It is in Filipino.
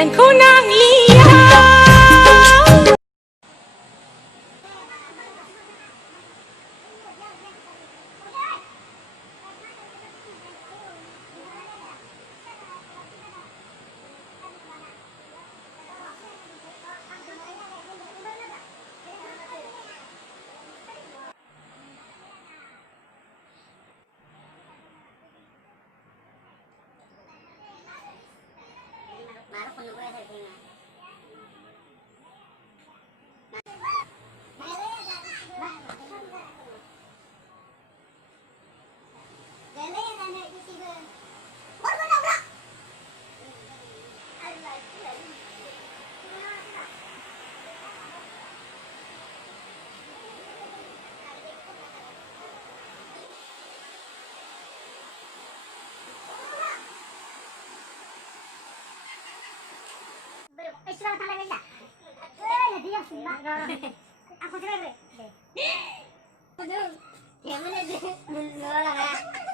Sinundan ko ng liyaw. Marah punya gue ada punya. Isra talaga siya. Nadiyak sila. Ako sila, bre. Kaya mo na, wala ka.